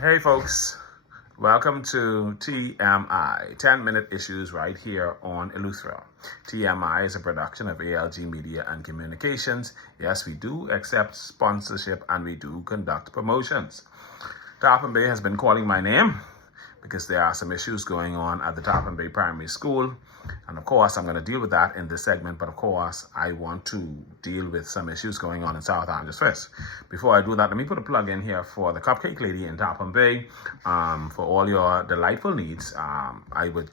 Hey folks, welcome to TMI, 10-minute issues right here on 𝐓𝐄𝐍. TMI is a production of ALG Media and Communications. Yes, we do accept sponsorship and we do conduct promotions. Tarpon Bay has been calling my name because there are some issues going on at the Tarpon Bay Primary School. And of course, I'm going to deal with that in this segment, but of course, I want to deal with some issues going on in South Angeles first. Before I do that, let me put a plug in here for the Cupcake Lady in Tarpon Bay. For all your delightful needs, I would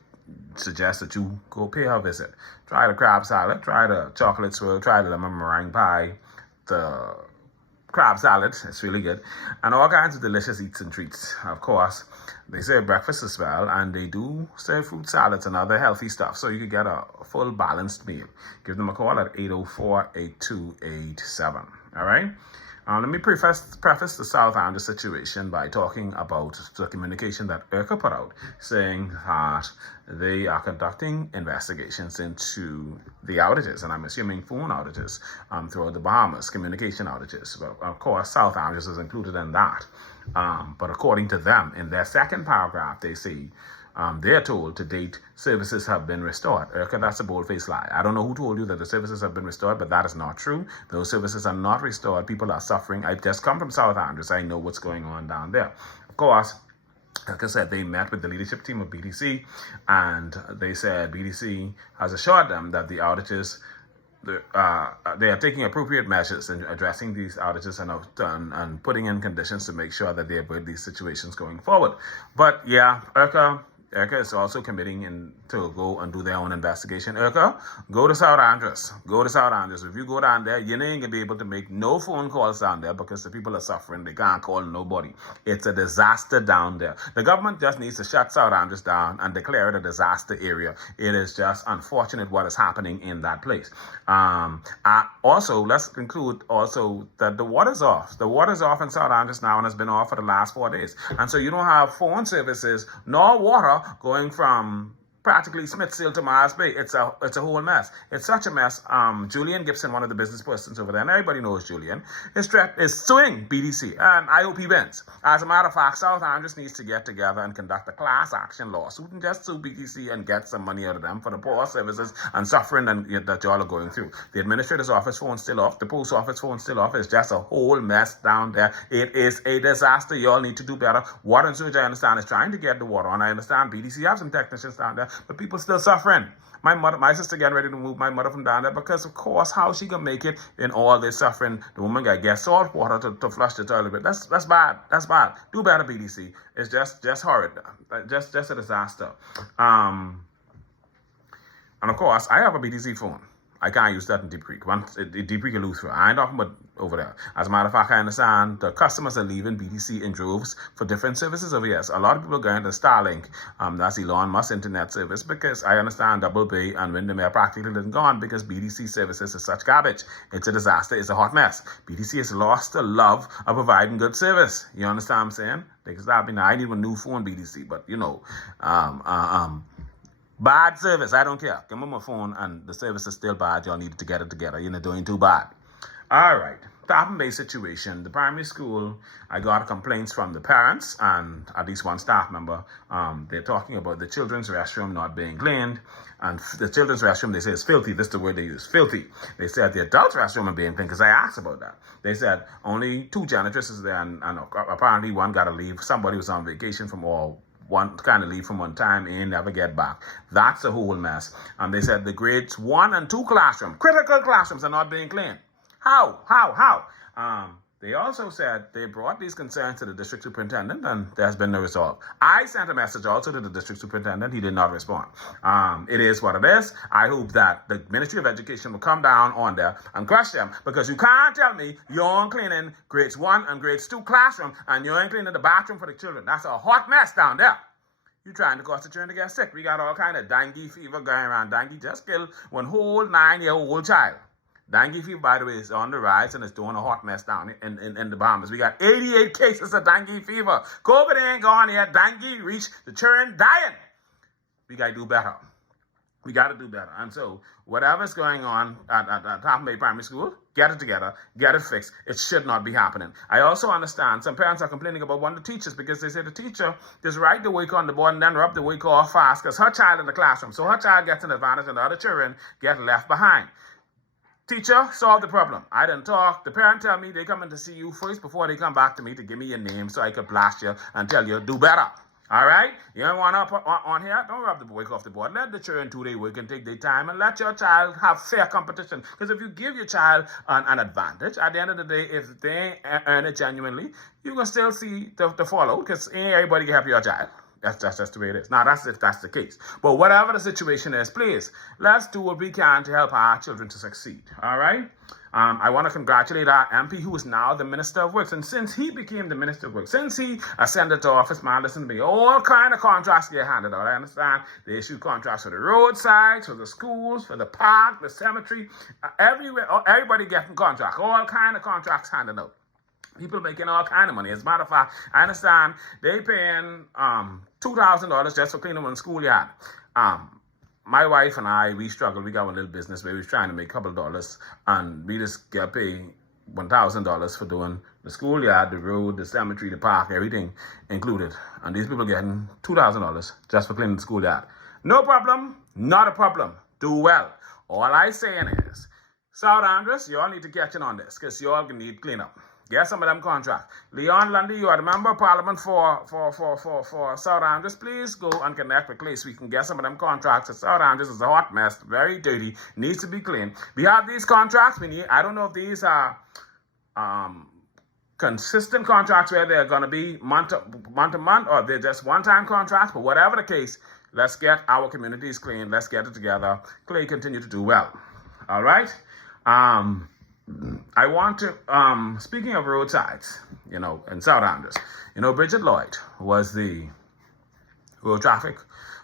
suggest that you go pay her a visit. Try the crab salad, try the chocolate swirl, try the lemon meringue pie, the crab salad, it's really good, and all kinds of delicious eats and treats. Of course, they serve breakfast as well, and they do serve fruit salads and other healthy stuff, so you can get a full balanced meal. Give them a call at 804-8287. All right? Let me preface the South Angeles situation by talking about the communication that 𝐓𝐄𝐍 put out, saying that they are conducting investigations into the outages, and I'm assuming phone outages throughout the Bahamas, communication outages. But of course, South Angeles is included in that. But according to them, in their second paragraph, they say, they're told to date services have been restored. 𝐓𝐄𝐍, that's a bold-faced lie. I don't know who told you that the services have been restored, but that is not true. Those services are not restored. People are suffering. I just come from South Angeles. I know what's going on down there. Of course, like I said, they met with the leadership team of BDC, and they said BDC has assured them that the outages, they are taking appropriate measures in addressing these outages and putting in conditions to make sure that they avoid these situations going forward. But yeah, 𝐓𝐿 is also committing to go and do their own investigation. 𝐓𝐿, go to South Angeles. Go to South Angeles. If you go down there, you ain't going to be able to make no phone calls down there because the people are suffering. They can't call nobody. It's a disaster down there. The government just needs to shut South Angeles down and declare it a disaster area. It is just unfortunate what is happening in that place. Also, let's conclude also that the water's off. The water's off in South Angeles now and has been off for the last 4 days. And so you don't have phone services nor water going from practically Smithsville to Mars Bay. It's a whole mess. It's such a mess. Julian Gibson, one of the business persons over there, and everybody knows Julian, is suing BDC, and I hope he wins. As a matter of fact, South Angeles needs to get together and conduct a class action lawsuit and just sue BDC and get some money out of them for the poor services and suffering that y'all are going through. The administrator's office phone's still off. The post office phone's still off. It's just a whole mess down there. It is a disaster. Y'all need to do better. Water and sewage, I understand, is trying to get the water on. I understand BDC have some technicians down there, but people still suffering. My sister getting ready to move my mother from down there because, of course, how she gonna make it in all this suffering? The woman got to get salt water to flush the toilet. But that's bad. That's bad. Do better, BDC. It's just horrid. Just a disaster. And of course, I have a BDC phone. I can't use that in Deep Creek. Deep Creek and 𝐓𝐿. I ain't talking about over there. As a matter of fact, I understand the customers are leaving BDC in droves for different services over here. So a lot of people are going to Starlink, that's Elon Musk's internet service, because I understand Double Bay and Windermere practically gone because BDC services is such garbage. It's a disaster. It's a hot mess. BDC has lost the love of providing good service. You understand what I'm saying? Because I need a new phone, BDC, but you know, bad service. I don't care. Give me my phone and the service is still bad. Y'all need to get it together. You're not doing too bad. All right. Tarpon Bay situation. The primary school, I got complaints from the parents and at least one staff member. They're talking about the children's restroom not being cleaned. And the children's restroom, they say, is filthy. This is the word they use, filthy. They said the adult restroom are being cleaned because I asked about that. They said only 2 janitresses there and apparently one got to leave. Somebody was on vacation from one kind of leave from one time and never get back. That's a whole mess. And they said the grades 1 and 2 classroom, critical classrooms, are not being cleaned. How? They also said they brought these concerns to the district superintendent and there has been no resolve. I sent a message also to the district superintendent. He did not respond. It is what it is. I hope that the Ministry of Education will come down on there and crush them, because you can't tell me you ain't cleaning grades 1 and grades 2 classroom and you ain't cleaning the bathroom for the children. That's a hot mess down there. You're trying to cause the children to get sick. We got all kind of dengue fever going around. Dengue just killed one whole 9-year-old child. Dengue fever, by the way, is on the rise and it's doing a hot mess down in the Bahamas. We got 88 cases of dengue fever. COVID ain't gone yet. Dengue reached the children dying. We got to do better. And so whatever's going on at Tarpon Bay Primary School, Get it together. Get it fixed. It should not be happening. I also understand some parents are complaining about one of the teachers because they say the teacher just write the week on the board and then rub the week off fast because her child in the classroom. So her child gets an advantage and the other children get left behind. Teacher, solve the problem. I didn't talk. The parent tell me they come in to see you first before they come back to me to give me your name so I could blast you and tell you do better. All right? You don't want to on here? Don't rub the work off the board. Let the children do their work and take their time and let your child have fair competition. Because if you give your child an advantage, at the end of the day, if they earn it genuinely, you can still see the fallout because ain't everybody can help your child. That's just the way it is. Now, that's if that's the case. But whatever the situation is, please, let's do what we can to help our children to succeed. All right? I want to congratulate our MP, who is now the Minister of Works. And since he became the Minister of Works, since he ascended to office, man, listen to me, all kind of contracts get handed out. I understand they issue contracts for the roadsides, for the schools, for the park, the cemetery, everywhere. Everybody getting contracts. All kind of contracts handed out. People making all kind of money. As a matter of fact, I understand they paying $2,000 just for cleaning one schoolyard. My wife and I, we struggle. We got one little business where we're trying to make a couple of dollars, and we just get paid $1,000 for doing the schoolyard, the road, the cemetery, the park, everything included. And these people getting $2,000 just for cleaning the schoolyard. No problem. Not a problem. Do well. All I saying is, South Andres, you all need to catch in on this because you all need cleanup. Get some of them contracts. Leon Lundy, you are the member of parliament for South Andres. Please go and connect with Clay so we can get some of them contracts. South Andres is a hot mess, very dirty, needs to be cleaned. We have these contracts. I don't know if these are consistent contracts where they're going to be month to month or they're just one-time contracts. But whatever the case, let's get our communities clean. Let's get it together. Clay, continue to do well. All right? I want to, speaking of roadsides, in South Andres, Bridget Lloyd was the road traffic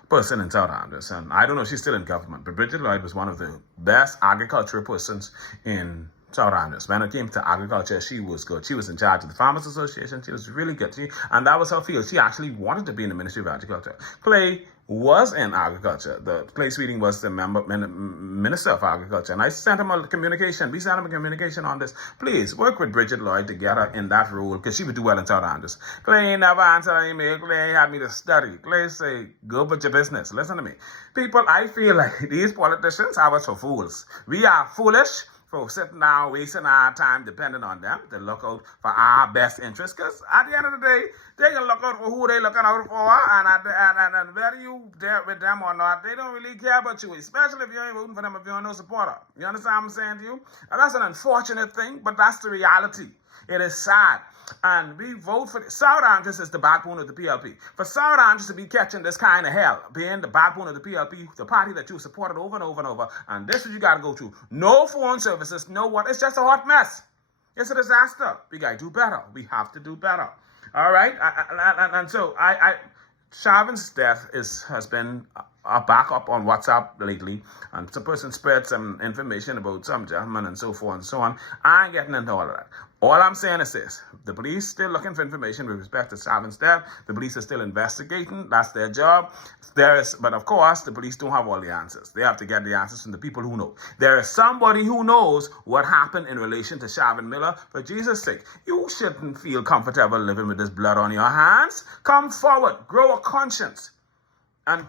person in South Andres. And I don't know if she's still in government, but Bridget Lloyd was one of the best agricultural persons in South Andres. When it came to agriculture, she was good. She was in charge of the Farmers Association. She was really good. And that was her field. She actually wanted to be in the Ministry of Agriculture. Clay was in agriculture. Clay Sweeting was the Minister of Agriculture. And I sent him a communication. We sent him a communication on this. Please work with Bridget Lloyd to get her in that role because she would do well in South Andres. Clay never answered an email. Clay had me to study. Clay say, go about your business. Listen to me. People, I feel like these politicians have us for fools. We are foolish for sitting down, wasting our time depending on them to look out for our best interests. Because at the end of the day, they can look out for who they looking out for, and whether you there with them or not, they don't really care about you, especially if you ain't voting for them if you're no supporter. You understand what I'm saying to you? And that's an unfortunate thing, but that's the reality. It is sad. And we vote for South Andres is the backbone of the PLP. For South Andres to be catching this kind of hell, being the backbone of the PLP, the party that you supported over and over and over, and this is what you got to go through. No phone services, no what. It's just a hot mess. It's a disaster. We got to do better. We have to do better. All right? And so Chavin's death has been a backup on WhatsApp lately, and some person spread some information about some gentleman and so forth and so on. I ain't getting into all of that. All I'm saying is this. The police still looking for information with respect to Chavin's death. The police are still investigating. That's their job. But of course, the police don't have all the answers. They have to get the answers from the people who know. There is somebody who knows what happened in relation to Chavin Miller. For Jesus' sake, you shouldn't feel comfortable living with this blood on your hands. Come forward. Grow a conscience. And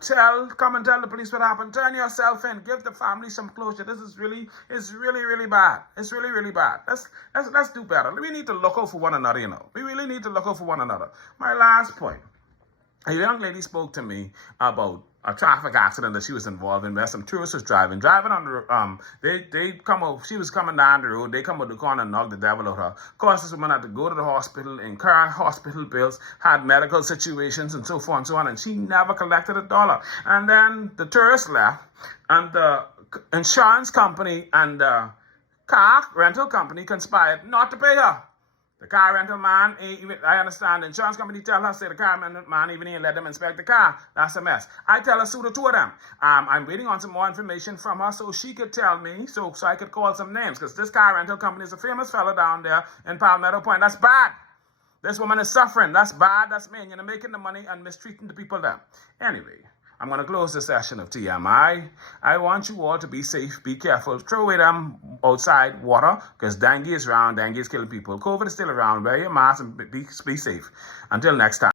come and tell the police what happened. Turn yourself in. Give the family some closure. This is really bad. It's really, really bad. Let's do better. We need to look out for one another, We really need to look out for one another. My last point. A young lady spoke to me about a traffic accident that she was involved in where some tourists was driving on the, she was coming down the road, they come out the corner and knocked the devil out of her. Of course, this woman had to go to the hospital, incur hospital bills, had medical situations and so forth and so on, and she never collected $1. And then the tourists left, and the insurance company and the car rental company conspired not to pay her. The car rental man, I understand, the insurance company tell her, say the car rental man even ain't let them inspect the car. That's a mess. I tell her, sue the two of them. I'm waiting on some more information from her so she could tell me, so I could call some names, because this car rental company is a famous fellow down there in Palmetto Point. That's bad. This woman is suffering. That's bad. That's mean. Making the money and mistreating the people there. Anyway, I'm going to close this session of TMI. I want you all to be safe, be careful, throw away them outside water, because dengue is around, dengue is killing people. COVID is still around. Wear your mask and be safe. Until next time.